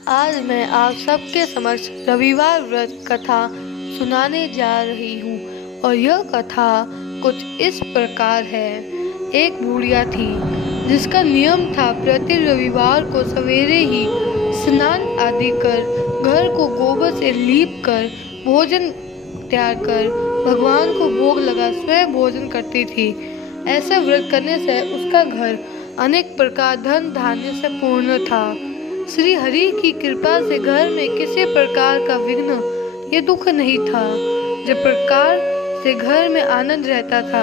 आज मैं आप सबके समक्ष रविवार व्रत कथा सुनाने जा रही हूँ और यह कथा कुछ इस प्रकार है। एक बुढ़िया थी जिसका नियम था प्रति रविवार को सवेरे ही स्नान आदि कर घर को गोबर से लीप कर भोजन तैयार कर भगवान को भोग लगा स्वयं भोजन करती थी। ऐसा व्रत करने से उसका घर अनेक प्रकार धन धान्य से पूर्ण था। श्री हरि की कृपा से घर में किसी प्रकार का विघ्न या दुख नहीं था। जब प्रकार से घर में आनंद रहता था।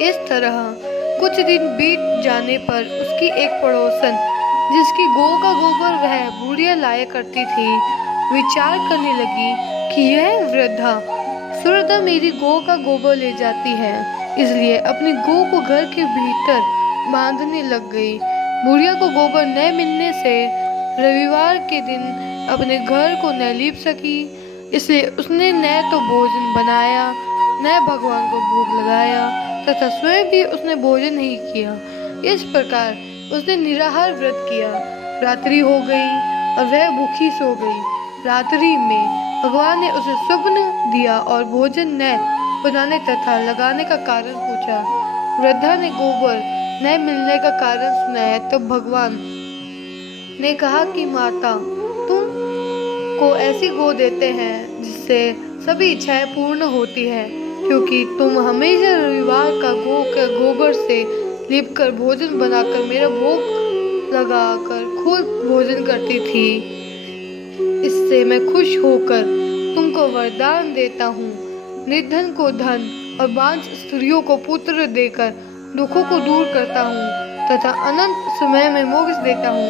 इस तरह कुछ दिन बीत जाने पर उसकी एक पड़ोसन जिसकी गौ का गोबर वह बुढ़िया लाया करती थी विचार करने लगी कि यह वृद्धा मेरी गौ का गोबर ले जाती है, इसलिए अपनी गौ को घर के भीतर बांधने लग गई। बुढ़िया को गोबर न मिलने से रविवार के दिन अपने घर को न लीप सकी, इसलिए उसने न तो भोजन बनाया न भगवान को भोग लगाया तथा स्वयं भी उसने भोजन नहीं किया। इस प्रकार उसने निराहार व्रत किया। रात्रि हो गई और वह भूखी सो गई। रात्रि में भगवान ने उसे स्वप्न दिया और भोजन न बनाने तथा लगाने का कारण पूछा। वृद्धा ने गोबर न मिलने का कारण सुनाया। तब भगवान ने कहा कि माता, तुम को ऐसी गौ देते हैं जिससे सभी इच्छाएं पूर्ण होती है, क्योंकि तुम हमेशा रविवार का गौ के गोबर से लिपकर भोजन बनाकर मेरा भोग लगाकर खुद भोजन करती थी। इससे मैं खुश होकर तुमको वरदान देता हूँ। निर्धन को धन और बांझ स्त्रियों को पुत्र देकर दुखों को दूर करता हूँ तथा अनंत समय में मोक्ष देता हूँ।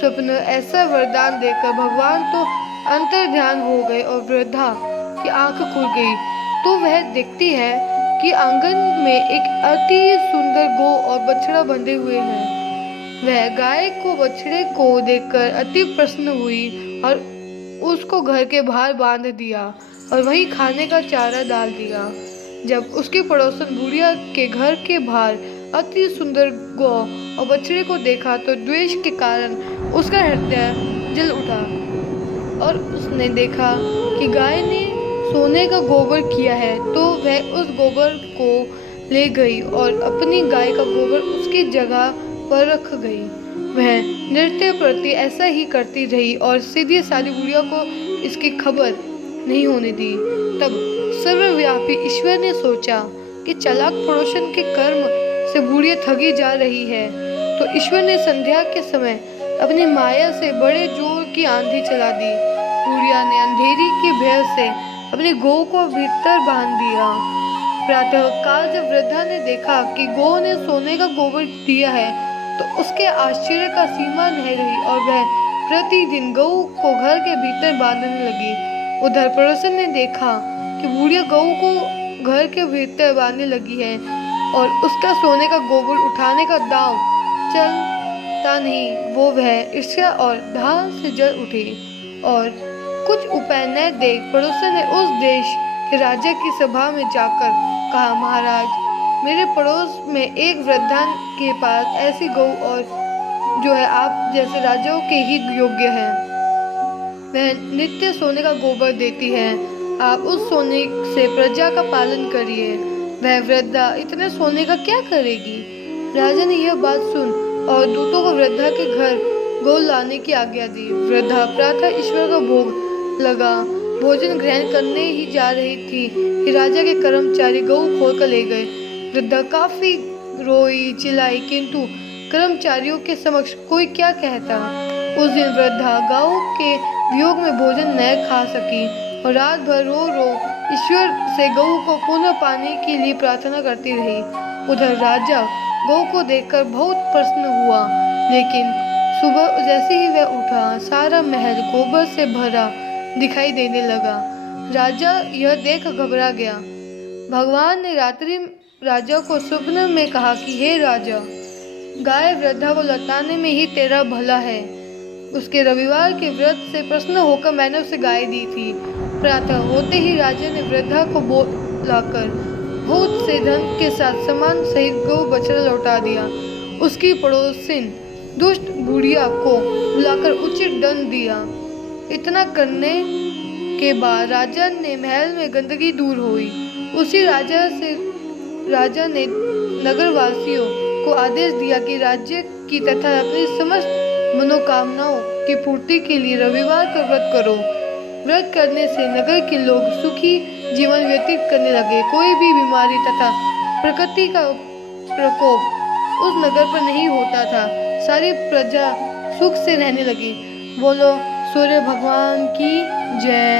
स्वप्न ऐसा वरदान देकर भगवान तो अंतर ध्यान हो गए और वृद्धा की आंख खुल गई तो वह देखती है कि आंगन में एक अति सुंदर गौ और बछड़ा बंधे हुए हैं। वह गाय को बछड़े को देखकर अति प्रसन्न हुई और उसको घर के बाहर बांध दिया और वहीं खाने का चारा डाल दिया। जब उसकी पड़ोसन बुढ़िया के घर के बाहर अति सुंदर गौ और बछड़े को देखा तो द्वेष के कारण उसका हृदय जल उठा और उसने देखा कि गाय ने सोने का गोबर किया है, तो वह उस गोबर को ले गई और अपनी गाय का गोबर उसकी जगह पर रख गई। वह नृत्य प्रति ऐसा ही करती रही और सीधी सारी बुढ़िया को इसकी खबर नहीं होने दी। तब सर्वव्यापी ईश्वर ने सोचा कि चालाक पड़ोसन के कर्म से बुढ़िया ठगी जा रही है, तो ईश्वर ने संध्या के समय अपनी माया से बड़े जोर की आंधी चला दी। बुढ़िया ने अंधेरी की भय से अपनी गौ को भीतर बांध दिया। प्रातः काल जब वृद्धा ने देखा कि गौ ने सोने का गोबर दिया है तो उसके आश्चर्य का सीमा नहीं रही और वह प्रतिदिन गौ को घर के भीतर बांधने लगी। उधर पड़ोसन ने देखा कि बुढ़िया गौ को घर के भीतर बांधने लगी है और उसका सोने का गोबर उठाने का दांव चलता नहीं, वो वह ईर्ष्या और धार से जल उठी और कुछ उपाय न देख पड़ोसन ने उस देश के राजा की सभा में जाकर कहा, महाराज, मेरे पड़ोस में एक वृद्धा के पास ऐसी गौ और जो है आप जैसे राजाओं के ही योग्य है। वह नित्य सोने का गोबर देती है, आप उस सोने से प्रजा का पालन करिए। वह वृद्धा इतने सोने का क्या करेगी? राजा ने यह बात सुन और दूतों को वृद्धा के घर गौ लाने की आज्ञा दी। वृद्धा प्रातः ईश्वर का भोग लगा भोजन ग्रहण करने ही जा रही थी कि राजा के कर्मचारी गौ खोल कर ले गए। वृद्धा काफी रोई चिल्लाई, किंतु कर्मचारियों के समक्ष कोई क्या कहता। उस दिन वृद्धा गौ के वियोग में भोजन न खा सकी और रात भर रो रो ईश्वर से गौ को पुनः पाने के लिए प्रार्थना करती रही। उधर राजा गौ को देखकर बहुत प्रसन्न हुआ, लेकिन सुबह जैसे ही वह उठा सारा महल गोबर से भरा दिखाई देने लगा। राजा यह देख घबरा गया। भगवान ने रात्रि राजा को स्वप्न में कहा कि हे राजा, गाय वृद्धा को लौटाने में ही तेरा भला है। उसके रविवार के व्रत से प्रसन्न होकर मैंने उसे गाय दी थी। प्रातः होते ही राजा ने वृद्धा को बुलाकर बहुत से धन के साथ सामान सहित गौ बछड़ा लौटा दिया। उसकी पड़ोसिन दुष्ट बुढ़िया को बुलाकर उचित दंड दिया। इतना करने के बाद राजा ने महल में गंदगी दूर हुई। उसी राजा ने नगरवासियों को आदेश दिया कि राज्य की तथा अपनी समस्त मनोकामनाओं की पूर्ति के लिए रविवार का व्रत करो। व्रत करने से नगर के लोग सुखी जीवन व्यतीत करने लगे। कोई भी बीमारी तथा प्रकृति का प्रकोप उस नगर पर नहीं होता था। सारी प्रजा सुख से रहने लगी। बोलो सूर्य भगवान की जय।